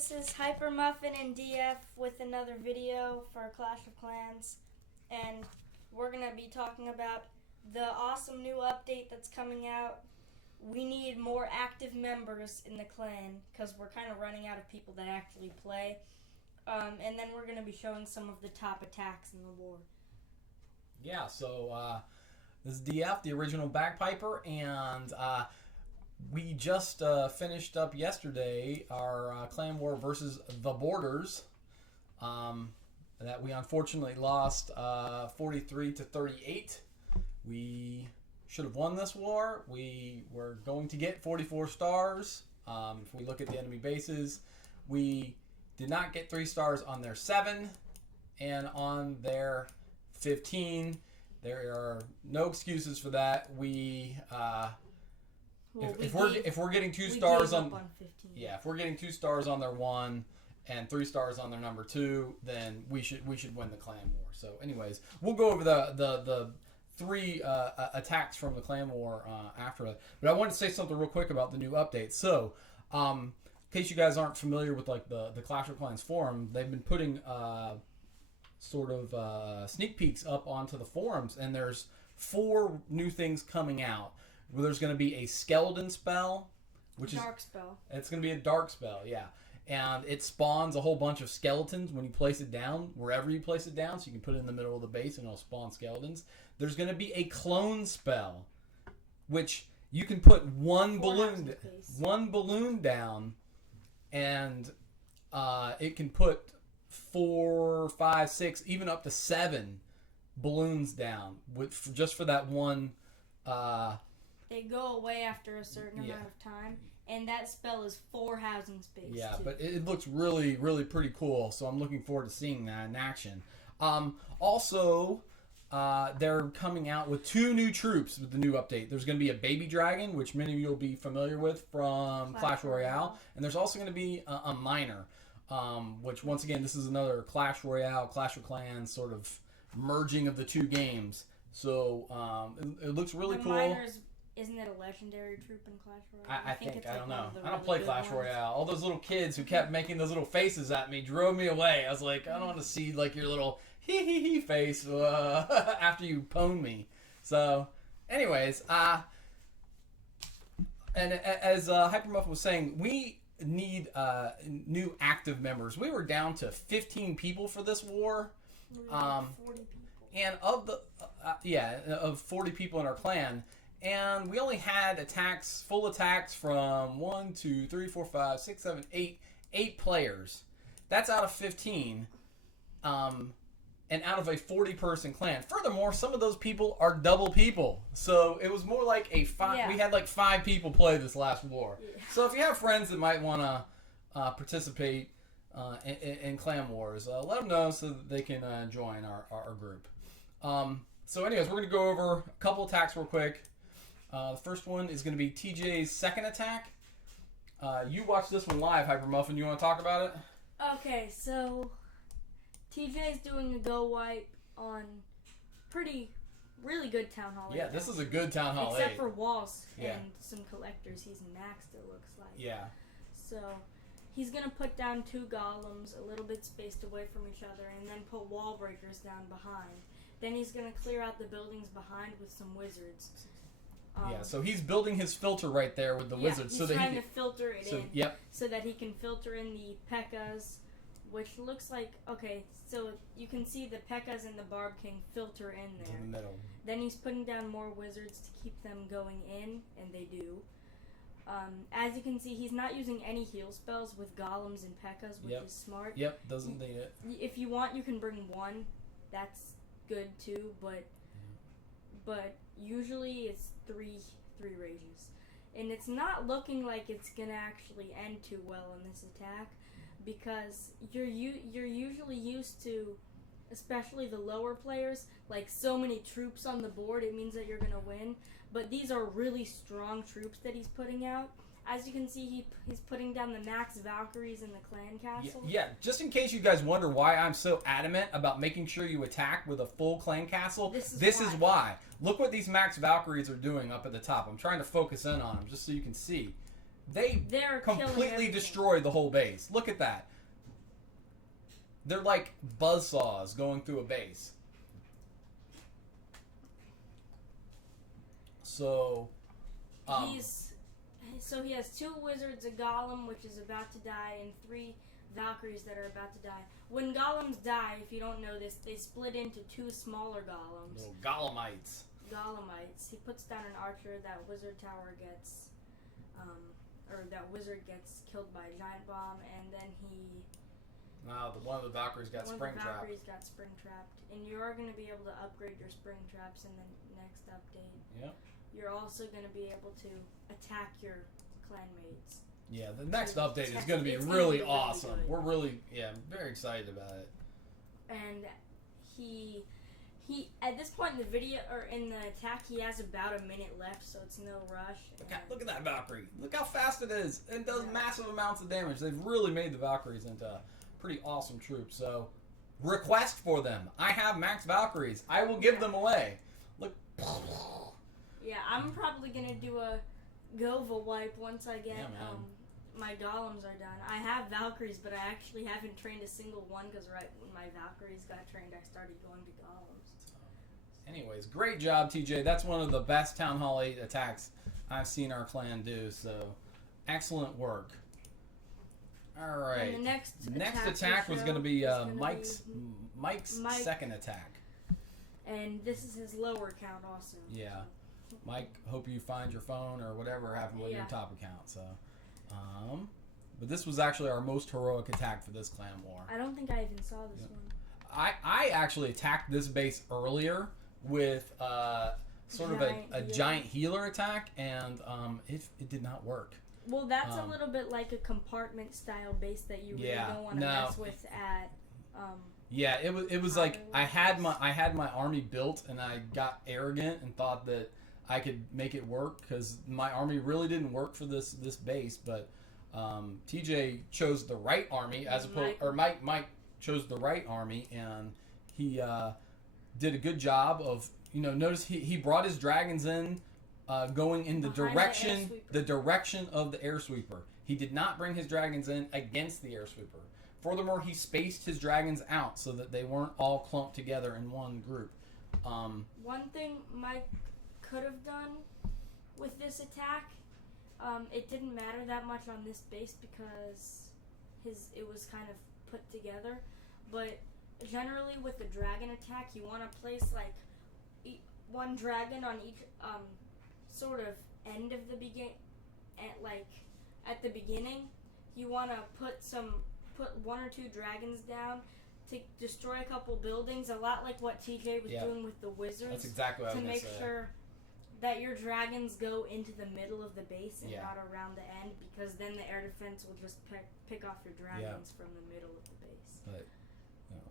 this is Hyper Muffin and DF with another video for Clash of Clans, and we're going to be talking about the awesome new update that's coming out. We need more active members in the clan because we're kind of running out of people that actually play. And then we're going to be showing some of the top attacks in the war. Yeah, so this is DF, the original Bagpiper, and we just finished up yesterday our clan war versus the Borders that we unfortunately lost 43-38. We should have won this war. We were going to get 44 stars. If we look at the enemy bases, we did not get 3 stars on their 7 and on their 15. There are no excuses for that. We if we're getting 2 stars on 15. Yeah, if we're getting 2 stars on their 1 and 3 stars on their number 2, then we should win the clan war. So anyways, we'll go over the 3 attacks from the clan war after that. But I wanted to say something real quick about the new update. So in case you guys aren't familiar with like the Clash of Clans forum, they've been putting sort of sneak peeks up onto the forums, and there's 4 new things coming out. Well, there's going to be a skeleton spell, which dark spell. It's going to be a dark spell, yeah. And it spawns a whole bunch of skeletons when you place it down, wherever you place it down, so you can put it in the middle of the base and it'll spawn skeletons. There's going to be a clone spell, which you can put one balloon down, and it can put 4, 5, 6, even up to 7 balloons down just for that one. They go away after a certain amount of time, and that spell is 4 housing space. Yeah, too. but it looks really, really pretty cool, so I'm looking forward to seeing that in action. Also, they're coming out with 2 new troops with the new update. There's going to be a baby dragon, which many of you will be familiar with from Clash Royale, and there's also going to be a miner, which, once again, this is another Clash Royale, Clash of Clans sort of merging of the 2 games. So it looks really cool. Miners, isn't it a legendary troop in Clash Royale? I think I like don't know. I don't really play good Clash ones. Royale. All those little kids who kept making those little faces at me drove me away. I was like, I don't want to see like your little hee hee hee face after you pwn me. So, anyways, and as Hypermuff was saying, we need new active members. We were down to 15 people for this war. 40 people. And of the of 40 people in our clan, and we only had full attacks from 1, 2, 3, 4, 5, 6, 7, 8 players. That's out of 15, and out of a 40-person clan. Furthermore, some of those people are double people, so it was more like a 5. Yeah. We had like 5 people play this last war. Yeah. So if you have friends that might want to participate in clan wars, let them know so that they can join our group. So anyways, we're going to go over a couple attacks real quick. The first one is going to be TJ's second attack. You watched this one live, Hypermuffin. You want to talk about it? Okay, so TJ's doing a GOWIPE on really good Town Hall 8. Yeah, this is a good Town Hall 8. Except for walls and some collectors. He's maxed, it looks like. Yeah. So he's going to put down 2 golems a little bit spaced away from each other, and then put wall breakers down behind. Then he's going to clear out the buildings behind with some wizards. So he's building his filter right there with the wizards. He's trying to filter it in. Yep. So that he can filter in the P.E.K.K.A.s, which looks like, okay, so you can see the P.E.K.K.A.s and the Barb King filter in there. In the middle. Then he's putting down more wizards to keep them going in, and they do. As you can see, he's not using any heal spells with golems and P.E.K.K.A.s, which is smart. Yep, doesn't need it. If you want, you can bring 1. That's good too, but usually it's 3 rages, and it's not looking like it's gonna actually end too well in this attack, because you're usually used to, especially the lower players, like so many troops on the board, it means that you're gonna win. But these are really strong troops that he's putting out. As you can see, he's putting down the max Valkyries in the clan castle. Yeah, just in case you guys wonder why I'm so adamant about making sure you attack with a full clan castle, this is why. Look what these max Valkyries are doing up at the top. I'm trying to focus in on them just so you can see. They're killing completely everything. destroyed the whole base. Look at that. They're like buzzsaws going through a base. So, he has 2 wizards, a golem which is about to die, and 3 Valkyries that are about to die. When golems die, if you don't know this, they split into 2 smaller golems. little golemites. Golemites. He puts down an archer. That wizard tower gets, or that wizard gets killed by a giant bomb, and then One of the Valkyries got spring trapped. One of the Valkyries got spring trapped, and you are going to be able to upgrade your spring traps in the next update. Yep. You're also going to be able to attack your clanmates. Yeah, the next update is going to be really awesome. We're really, very excited about it. And he at this point in the video, or in the attack, he has about a minute left, so it's no rush. Look at that Valkyrie. Look how fast it is. It does massive amounts of damage. They've really made the Valkyries into a pretty awesome troop. So, request for them. I have max Valkyries. I will give them away. Look. Yeah, I'm probably going to do a GOWIPE once I get my golems are done. I have Valkyries, but I actually haven't trained a single one because right when my Valkyries got trained, I started going to golems. Anyways, great job, TJ. That's one of the best Town Hall 8 attacks I've seen our clan do. So, excellent work. All right. And the next attack was going to be Mike's second attack. And this is his lower count also. Yeah. Mike, hope you find your phone or whatever happened with your top account. So, but this was actually our most heroic attack for this clan war. I don't think I even saw this one. I actually attacked this base earlier with sort of a giant healer attack, and it did not work. Well, that's a little bit like a compartment style base that you really don't want to mess with at. Yeah, it was like I had my army built, and I got arrogant and thought that I could make it work because my army really didn't work for this base. But TJ chose the right army Mike chose the right army, and he did a good job of notice he brought his dragons in. Going in the direction of the air sweeper. He did not bring his dragons in against the air sweeper. Furthermore, he spaced his dragons out so that they weren't all clumped together in one group. One thing Mike could have done with this attack, it didn't matter that much on this base because it was kind of put together. But generally with the dragon attack, you want to place like one dragon on each sort of end of the at the beginning. You want to put 1 or 2 dragons down to destroy a couple buildings, a lot like what TJ was doing with the wizards. That's exactly what I was going to say. To make sure that your dragons go into the middle of the base and not around the end, because then the air defense will just pick off your dragons from the middle of the base. But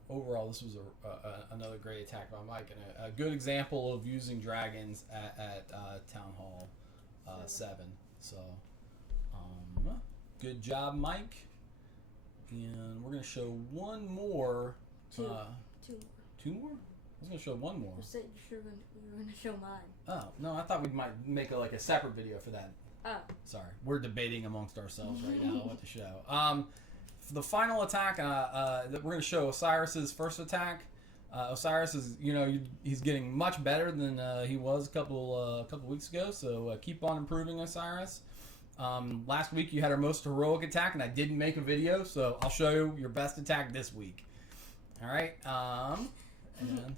overall, this was another great attack by Mike, and a good example of using dragons at Town Hall 7. So, good job, Mike. And we're going to show one more. Two more? I was going to show one more. You said you were going to show mine. Oh, no, I thought we might make a separate video for that. Oh. Sorry. We're debating amongst ourselves right now what to show. For the final attack, we're going to show Osiris's first attack. Osiris is, he's getting much better than he was a couple weeks ago. So keep on improving, Osiris. Last week you had our most heroic attack, and I didn't make a video, so I'll show you your best attack this week. All right. And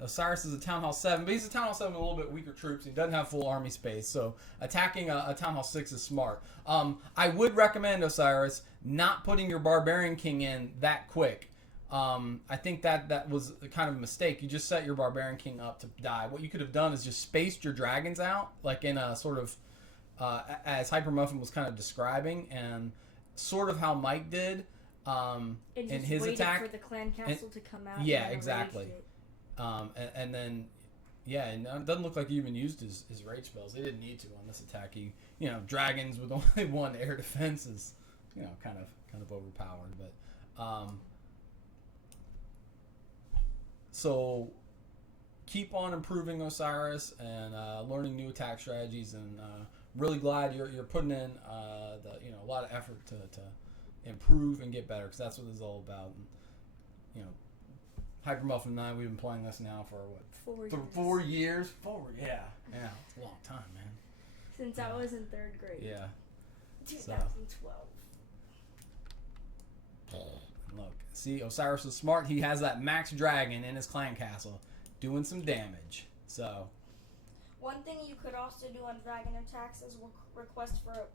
Osiris is a Town Hall 7, but he's a Town Hall 7 with a little bit weaker troops. He doesn't have full army space, so attacking a Town Hall 6 is smart. I would recommend, Osiris, not putting your Barbarian King in that quick. I think that was kind of a mistake. You just set your Barbarian King up to die. What you could have done is just spaced your dragons out, like in a sort of, as Hyper Muffin was kind of describing, and sort of how Mike did in his attack. For the clan council to come out. Yeah, exactly. And then, and it doesn't look like he even used his rage spells. They didn't need to on this attack. He, dragons with only 1 air defense is, kind of overpowered. But so keep on improving, Osiris, and learning new attack strategies, and really glad you're putting in a lot of effort to improve and get better, because that's what this is all about. And, you know, Hyper Muffin and I, we've been playing this now for what? 4 years. 4 years. Yeah, it's a long time, man. Since I was in 3rd grade. Yeah. 2012. Look, see, Osiris is smart. He has that max dragon in his clan castle, doing some damage. So. One thing you could also do on dragon attacks is request for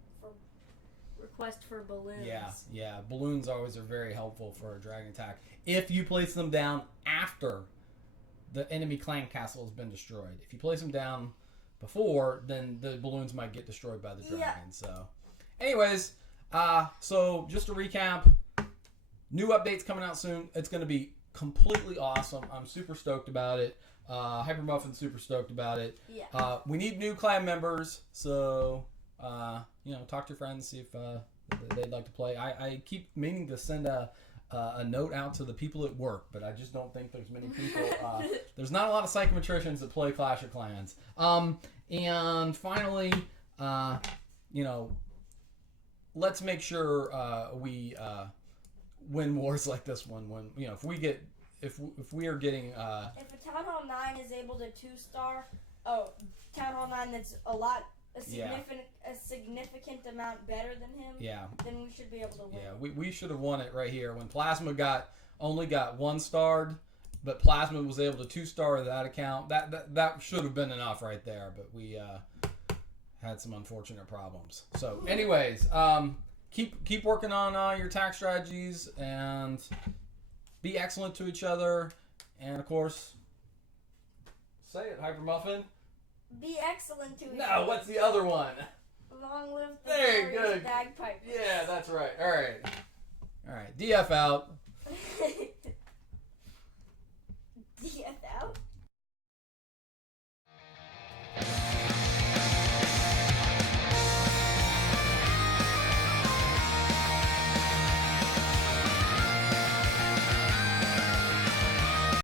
balloons. Yeah. Balloons always are very helpful for a dragon attack if you place them down after the enemy clan castle has been destroyed. If you place them down before, then the balloons might get destroyed by the dragon. Yeah. So, anyways, so just to recap, new updates coming out soon. It's going to be completely awesome. I'm super stoked about it. Hyper Muffin's super stoked about it. Yeah. We need new clan members, so talk to your friends, see if they'd like to play. I keep meaning to send a note out to the people at work, but I just don't think there's many people. There's not a lot of psychometricians that play Clash of Clans. And finally, let's make sure we win wars like this one. When if we are getting if a Town Hall 9 is able to 2-star, Town Hall 9 that's a significant amount better than him, then we should be able to win. Yeah, we should have won it right here when Plasma only got 1-starred, but Plasma was able to 2-star that account. That should have been enough right there, but we had some unfortunate problems. So, anyways, keep working on your attack strategies and be excellent to each other, and of course, say it, Hyper Muffin. Be excellent to each No, other. what's the other one? Long live the Very glorious good. Bagpipers. Yeah, that's right. All right. DF out. DF out?